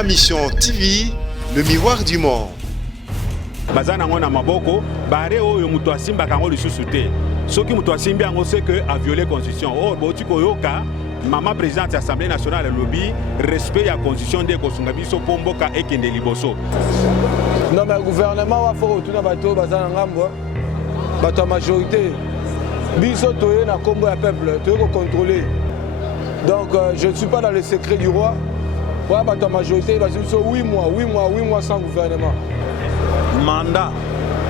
Ma mission TV, le miroir du monde. Bazana ngona maboko, bare oyo mutu asimba kango lisusu te. Soki mutu asimbi yango c'est que a violé constitution. Oh boti koyoka, maman présidente de l'Assemblée nationale lobby respect la constitution de kosunga biso pomboka ekende liboso. Non mais le gouvernement va faire retourner bateau bazana ngambo. Bato majorité. Biso toye na kombo ya peuple, toye ko contrôler. Donc je ne suis pas dans le secret du roi. Ouais, bato majorité va dire 8 mois sans gouvernement. Mandat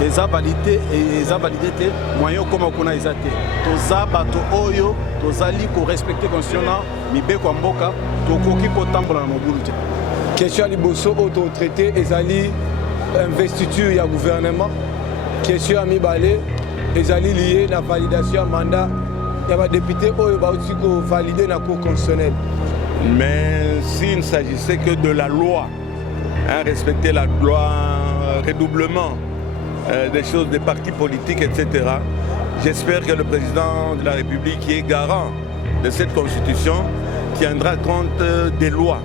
eza validé et eza validé te moyen comme kuna eza te toza bato oyo tozali ko respecter constitution mibeko mboka tokoki ko tambola na mobulu te question liboso auto traité ezali investiture ya gouvernement question ya mibale ezali lié na validation mandat ya ba député oyo ba aussi ko valider na cour constitutionnelle. Mais s'il ne s'agissait que de la loi, respecter la loi, redoublement des choses des partis politiques, etc. J'espère que le président de la République, qui est garant de cette constitution, tiendra compte des lois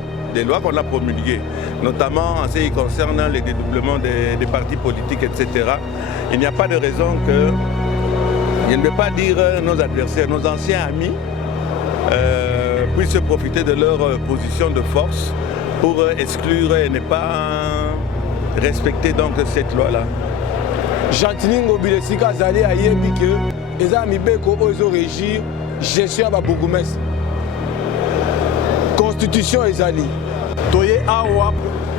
qu'on a promulguées, notamment en ce qui concerne les dédoublements des partis politiques, etc. Il n'y a pas de raison que, je ne vais pas dire nos adversaires, nos anciens amis, puissent profiter de leur position de force pour exclure et ne pas respecter donc cette loi-là. Jantiningo Bilesika Zali a yebi que les amis beko ozo régir gestion ba bourgmestre. Constitution ezali. Toye awa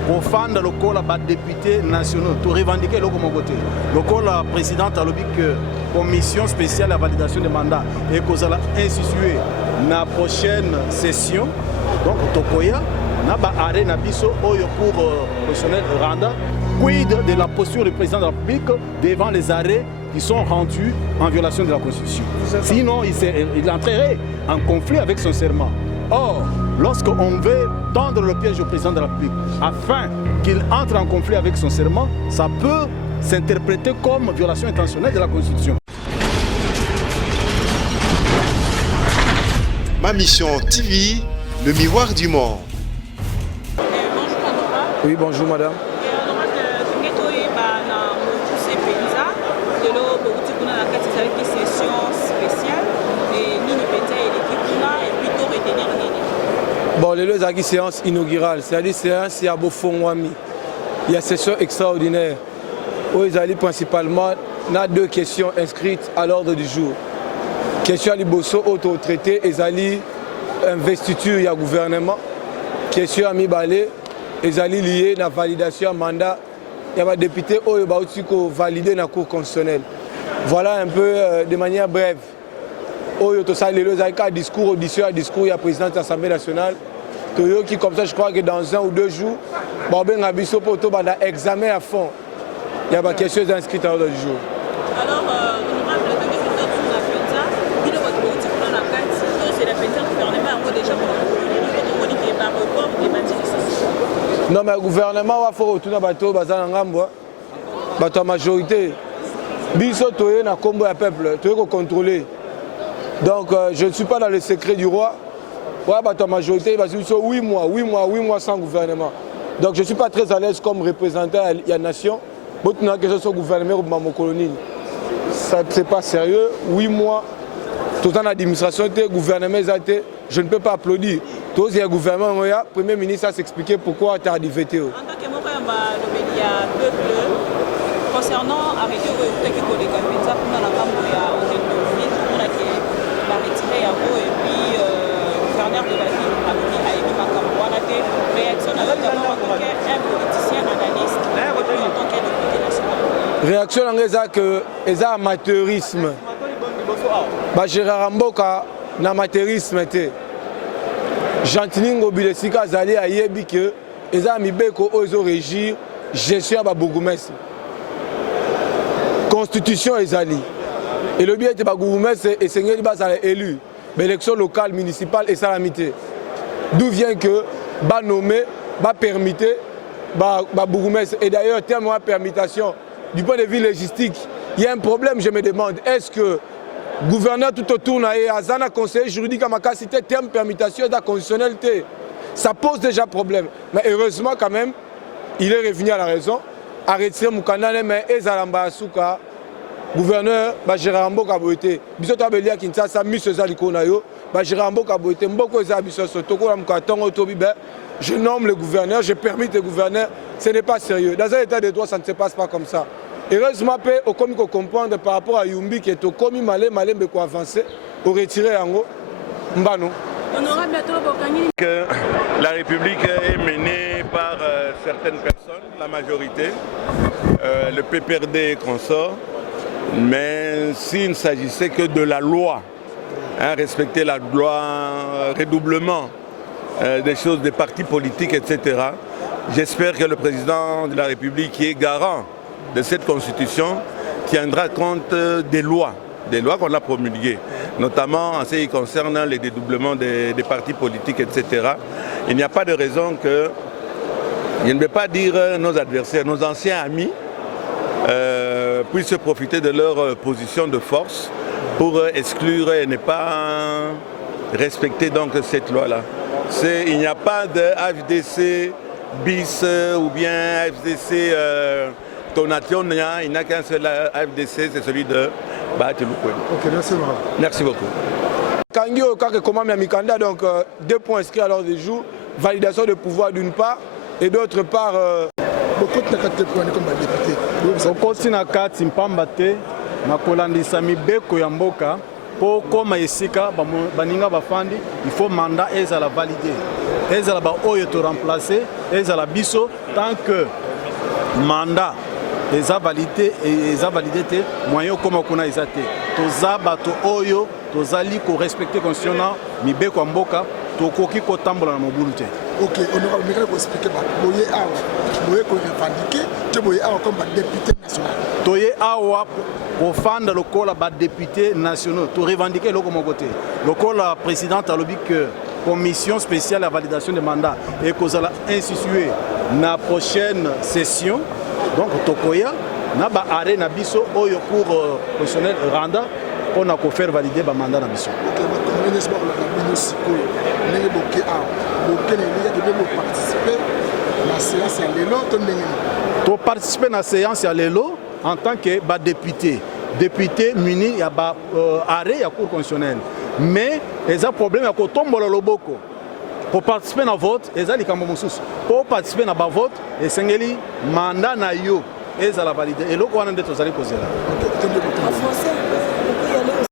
pour fanda lokola ba député nationaux to revendiquer loko mon côté. Lokola présidente a lobby que commission spéciale à validation des mandats et kozala instituée na prochaine session. Donc tokoya na ba arrêt na biso oyo pour professionnel randa. Quid de la posture du président de la République devant les arrêts qui sont rendus en violation de la Constitution. Sinon, il entrerait en conflit avec son serment. Or, lorsqu'on veut tendre le piège au président de la République afin qu'il entre en conflit avec son serment, ça peut s'interpréter comme violation intentionnelle de la Constitution. Ma mission TV, le miroir du monde. Oui, bonjour madame. Bon, les deux séance inaugurale, c'est-à-dire séance il y a beau fond il y a session extraordinaire où ils allaient principalement dans deux questions inscrites à l'ordre du jour. Question à Liboso auto-traité, ils allaient investiture il y a gouvernement. Question à Mibale, ils allaient lier la validation mandat. Il y a des députés qui ont validé la cour constitutionnelle. Voilà un peu de manière brève. Le discours, audition, discours, il y a le président de l'Assemblée nationale. Qui comme ça, je crois que dans 1 ou 2 jours, il y a un examen à fond. Il y a des questions inscrites à l'ordre du jour. Alors, non, mais le gouvernement va faire retourner bateau, bateau majorité. Biso toye na kombo ya peuple, toye ko contrôler. Donc je ne suis pas dans le secret du roi. Ouais, bateau majorité va dire 8 mois sans gouvernement. Donc je ne suis pas très à l'aise comme représentant de la nation. Beaucoup de gens sont gouvernement ou ma colonie. Ça c'est pas sérieux. 8 mois, tout en administration, gouvernement, je ne peux pas applaudir. Tous les gouvernements, le Premier ministre a s'expliqué pourquoi tu as arrivé. En tant que peuple, concernant arrêter le collègue pour la hôtel de ville, pour la retirer et puis gouverneur de la ville a émis ma campagne. Réaction à un politicien analyste en tant que député national. Réaction à que c'est amateurisme. Gérard Mboka n'amateurisme. Jantiningo Bilesika Zali a yebi que les amis beko ozo régir gestion à bourgmestre. Constitution ezali. Et le bien de bourgmestre et seigneur basa élu. L'élection locale, municipale et salamité. D'où vient que ba nommé, ba permité, ba bourgmestre. Et d'ailleurs, terme de permutation, du point de vue logistique, il y a un problème, je me demande, est-ce que gouverneur tout autour na azana conseiller juridique à ma cité terme permutation da conditionnalité ça pose déjà problème. Mais heureusement quand même, il est revenu à la raison, a retiré Moukandane, mais Ezalamba Asuka, gouverneur, Gérard Mboka Boete, Bisoto Abelia Kinshasa, Miss Zalikonayo, Gérard Mboka Boete, Mboko Ezabisoso, Toko Lamkatongo Tobibe, je nomme le gouverneur, je permets le gouverneur, ce n'est pas sérieux. Dans un état de droit, ça ne se passe pas comme ça. Heureusement, au commis comprendre par rapport à Yumbi qui est au commis malé Beko avancé, au retiré Yango, Mbano. Que la République est menée par certaines personnes, la majorité, le PPRD et consorts, mais s'il ne s'agissait que de la loi, respecter la loi, redoublement des choses des partis politiques, etc., j'espère que le président de la République, qui est garant de cette constitution, tiendra compte des lois qu'on a promulguées, notamment en ce qui concerne les dédoublements des partis politiques, etc. Il n'y a pas de raison que, je ne vais pas dire nos adversaires, nos anciens amis, puissent profiter de leur position de force pour exclure et ne pas respecter donc cette loi-là. Il n'y a pas de FDC bis ou bien FDC Tonation, il n'y a qu'un seul FDC, c'est celui de Bahati-Lukwebo. Ok, merci beaucoup. Merci beaucoup. Kangio, Kakekoma Mikanda, donc 2 points inscrits à l'ordre du jour, validation de pouvoir d'une part, et d'autre part... okoti na kati mpamba te na kolandisa mibeko ya mboka po koma esika baninga bafandi il faut mandat ezala validé ezala ba oyo to remplacer ezala biso tant que mandat eza validé te moyen koma kuna eza te toza bato oyo tozali ko respecter constitution mibeko ya mboka tokoki kotambola na mobulu te. Ok, honorable, mais vous expliquez boye awa, boye ko revendiquer, te boye awa comme député national. Toye awa pour fanda lokola ba député nationaux, to revendiquer loko mon côté. Lokola présidente a lobby que commission spéciale à validation des mandats et qu'on a institué na prochaine session. Donc tokoya na ba arrêt na biso oyo cour constitutionnel randa on a ko faire valider ba mandat na biso. Ok, mais comment est-ce que la municipalité n'est pas participer à la séance à l'élo? To participer à la séance à l'élo en tant que député muni il y a arrêt à cour constitutionnelle. Mais il y a un problème à kotombola loboko. Pour participer à vote, il y a pour participer à vote, il y a mandat na yo et ça la valider. Et là, on a des choses à poser là. En français,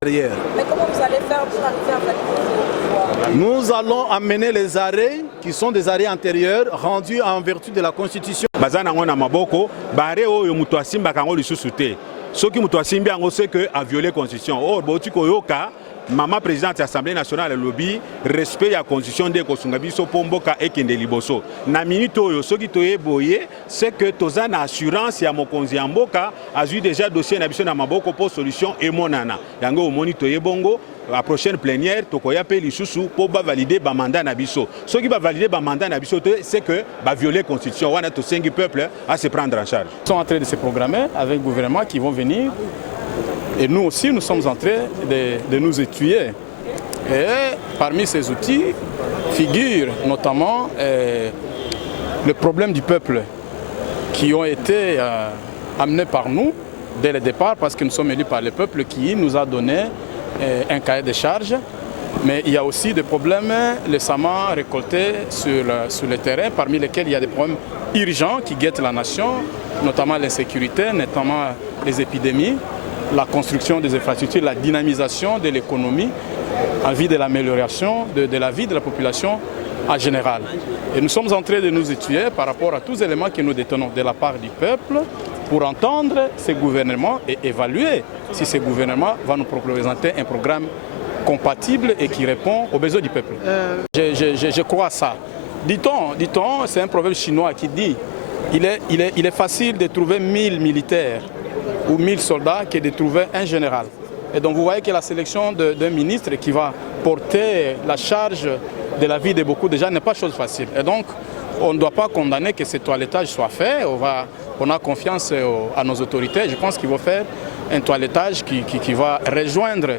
mais comment vous allez faire pour arriver à valider? Nous allons amener les arrêts qui sont des arrêts antérieurs rendus en vertu de la Constitution. Bazana ngona maboko, bare oyo mutu asimba kango lisusu te. Soki mutu asimbi ango c'est que a violé constitution. Or botiko yoka Maman présidente de l'Assemblée nationale le lobby respect la constitution de kosunga biso pomboka ekende liboso. Na minute oyo soki toye boye c'est que toza na assurance ya mokonzi ya mboka azui déjà dossier na biso na maboko pour solution et monana. Yango omoni toye bongo la prochaine plénière tokoya pe lisusu pour ba valider ba mandat na biso. Soki ba valider ba mandat na biso c'est que ba violer constitution wana to sengi peuple à se prendre en charge. Ils sont en train de se programmer avec le gouvernement qui vont venir. Et nous aussi, nous sommes en train de nous étudier. Et parmi ces outils figure notamment le problème du peuple qui ont été amenés par nous dès le départ parce que nous sommes élus par le peuple qui nous a donné un cahier de charges. Mais il y a aussi des problèmes récemment récoltés sur le terrain, parmi lesquels il y a des problèmes urgents qui guettent la nation, notamment l'insécurité, notamment les épidémies, la construction des infrastructures, la dynamisation de l'économie en vue de l'amélioration de la vie de la population en général. Et nous sommes en train de nous étudier par rapport à tous les éléments que nous détenons de la part du peuple pour entendre ce gouvernement et évaluer si ce gouvernement va nous présenter un programme compatible et qui répond aux besoins du peuple. Je crois ça. Dit-on, c'est un proverbe chinois qui dit il est facile de trouver 1000 militaires ou 1000 soldats que de trouver un général. Et donc vous voyez que la sélection d'un ministre qui va porter la charge de la vie de beaucoup de gens n'est pas chose facile. Et donc on ne doit pas condamner que ce toilettage soit fait. On a confiance à nos autorités. Je pense qu'ils vont faire un toilettage qui va rejoindre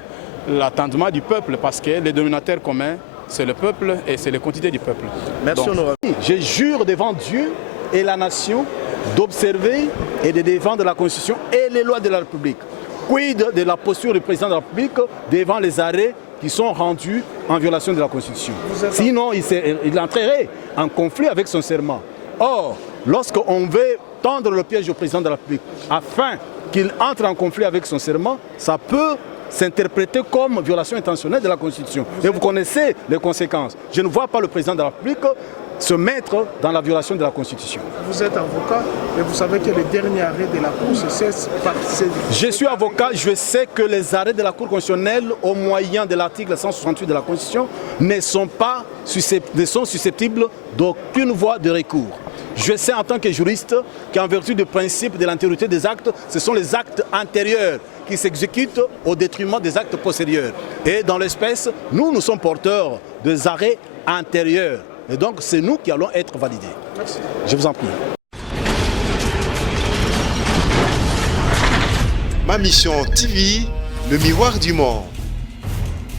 l'attendement du peuple parce que le dénominateur commun c'est le peuple et c'est les quantités du peuple. Merci, honorable. Je jure devant Dieu et la nation d'observer et de défendre la Constitution et les lois de la République. Quid de la posture du président de la République devant les arrêts qui sont rendus en violation de la Constitution. Sinon, il entrerait en conflit avec son serment. Or, lorsqu'on veut tendre le piège au président de la République afin qu'il entre en conflit avec son serment, ça peut s'interpréter comme violation intentionnelle de la Constitution. Et vous connaissez les conséquences. Je ne vois pas le président de la République se mettre dans la violation de la Constitution. Vous êtes avocat et vous savez que les derniers arrêts de la Cour se cessent par ces... Je suis avocat, je sais que les arrêts de la Cour constitutionnelle au moyen de l'article 168 de la Constitution ne sont susceptibles d'aucune voie de recours. Je sais en tant que juriste qu'en vertu du principe de l'antériorité des actes, ce sont les actes antérieurs qui s'exécutent au détriment des actes postérieurs. Et dans l'espèce, nous sommes porteurs des arrêts antérieurs. Et donc, c'est nous qui allons être validés. Merci. Je vous en prie. Ma mission TV, le miroir du monde.